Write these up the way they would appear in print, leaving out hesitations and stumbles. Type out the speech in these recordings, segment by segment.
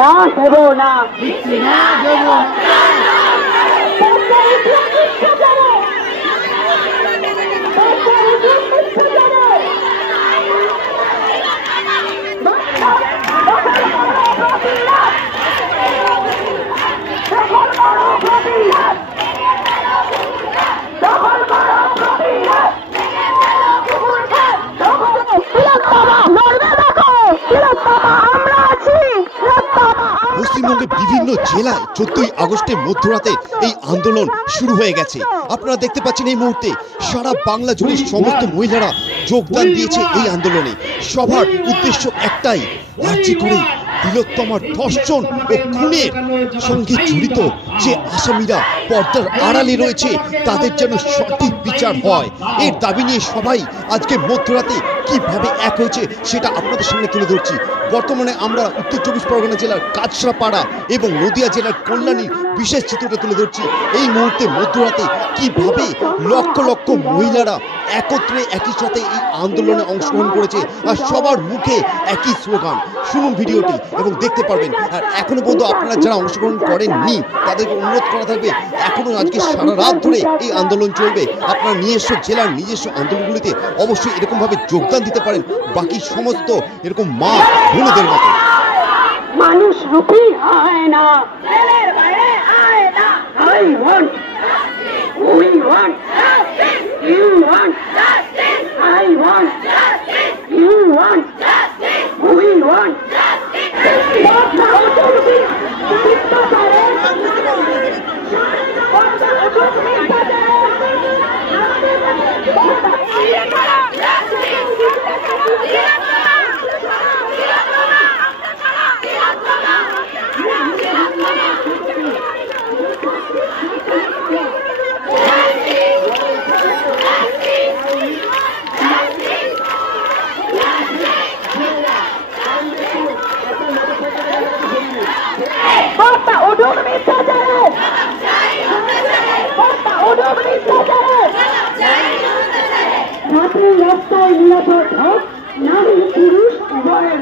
না দেব না, পশ্চিমবঙ্গের বিভিন্ন জেলায় 14ই আগস্টের মধ্যরাতে এই আন্দোলন শুরু হয়ে গেছে। আপনারা দেখতে পাচ্ছেন এই মুহূর্তে সারা বাংলা জুড়ে সমস্ত মহিলারা যোগদান দিয়েছে এই আন্দোলনে। সবার উদ্দেশ্য একটাই, আর্জি করে তিলোত্তমার ধর্ষণ ও খুনের সঙ্গে জড়িত যে আসামিরা পর্দার আড়ালে রয়েছে তাদের যেন সঠিক বিচার হয়। এর দাবি নিয়ে সবাই আজকে মধ্যরাতে কিভাবে এক হয়েছে সেটা আপনাদের সামনে তুলে ধরছি। বর্তমানে আমরা উত্তর 24 পরগনা জেলার কাছড়াপাড়া এবং নদিয়া জেলার কল্যাণীর বিশেষ চিত্রটা তুলে ধরছি। এই মুহূর্তে মধ্যরাতে কিভাবে লক্ষ লক্ষ মহিলারা একত্রে একই সাথে এই আন্দোলনে অংশগ্রহণ করেছে আর সবার মুখে একই স্লোগান। শুনুন ভিডিওটি এবং দেখতে পারবেন। আর এখনো পর্যন্ত আপনারা যারা অংশগ্রহণ করেননি তাদেরকে অনুরোধ করা থাকবে, এখনো আজকে সারা রাত ধরে এই আন্দোলন চলবে। আপনারা নিজস্ব জেলার নিজস্ব আন্দোলনগুলিতে অবশ্যই এরকমভাবে যোগদান দিতে পারেন বাকি সমস্ত এরকম মা বোনদের মতো। মানুষ রূপী হয় না, ছেলের বাইরে আয় না। I want justice. We want justice. You want justice. I want justice. You want justice. We want justice. কথা উঠবি চিন্তা করে কথা উঠবি কাজে রাস্তায় নিরাপদ হোক নারী পুরুষ উভয়ের।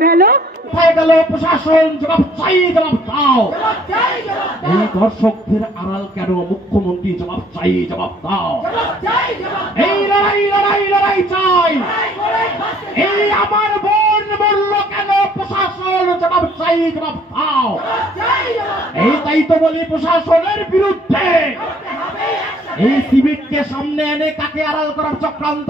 ফেলো। কোথায় গেল প্রশাসন? জবাব চাই, জবাব দাও। এই দর্শকদের আড়াল কেন? মুখ্যমন্ত্রী জবাব চাই, জবাব দাও। এই লড়াই লড়াই লড়াই চাই। এই আমার বোন বলল কেন? প্রশাসন জবাব চাই, জবাব দাও। এই তাই তো বলি প্রশাসনের বিরুদ্ধে এই সিভিককে সামনে এনে কাকে আড়াল করার চক্রান্ত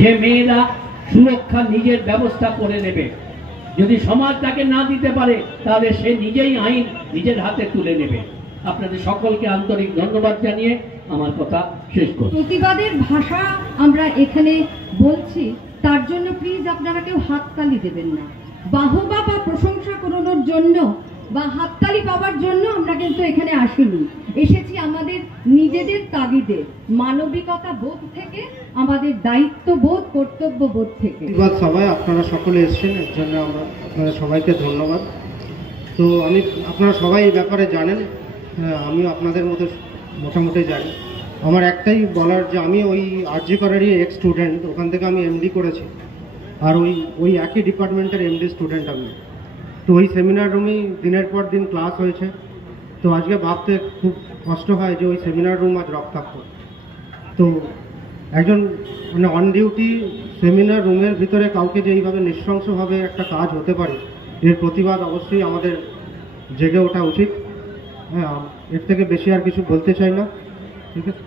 যে মেয়েরা সুরক্ষা নিজের ব্যবস্থা করে নেবে, যদি সমাজ তাকে না দিতে পারে তাহলে সে নিজেই আইন নিজের হাতে তুলে নেবে। আপনাদের সকলকে আন্তরিক ধন্যবাদ জানিয়ে আমার কথা শেষ করব। প্রতিবাদের ভাষা আমরা এখানে বলছি, তার জন্য প্লিজ আপনারা কেউ হাততালি দেবেন না। বাহবা বা প্রশংসা করানোর জন্য বা হাততালি পাওয়ার জন্য আমরা কিন্তু এখানে আসিনি। এসেছি আমাদের নিজেদের তাগিদে, মানবিকতা বোধ থেকে, আমাদের দায়িত্ব বোধ, কর্তব্য বোধ থেকে। সবাই আপনারা সকলে এসেছেন, এর জন্য আমরা আপনাদের সবাইকে ধন্যবাদ। তো আপনারা সবাই এই ব্যাপারে জানেন, আমি আপনাদের মতো মোটামুটি জানি। আমার একটাই বলার যে আমি ওই আরজি করারই এক্স স্টুডেন্ট, ওখান থেকে আমি এমডি করেছি, আর ওই একই ডিপার্টমেন্টের এমডি স্টুডেন্ট আমি। তো ওই সেমিনার রুমেই দিনের পর দিন ক্লাস হয়েছে। তো আজকে ভাবতে খুব কষ্ট হয় যে ওই সেমিনার রুম আজ রক্তাক্ত। তো একজন মানে অন ডিউটি সেমিনার রুমের ভিতরে কাউকে যে এইভাবে নৃশংসভাবে একটা কাজ হতে পারে, এর প্রতিবাদ অবশ্যই আমাদের জেগে ওঠা উচিত। হ্যাঁ, এর থেকে বেশি আর কিছু বলতে চাই না। ঠিক আছে।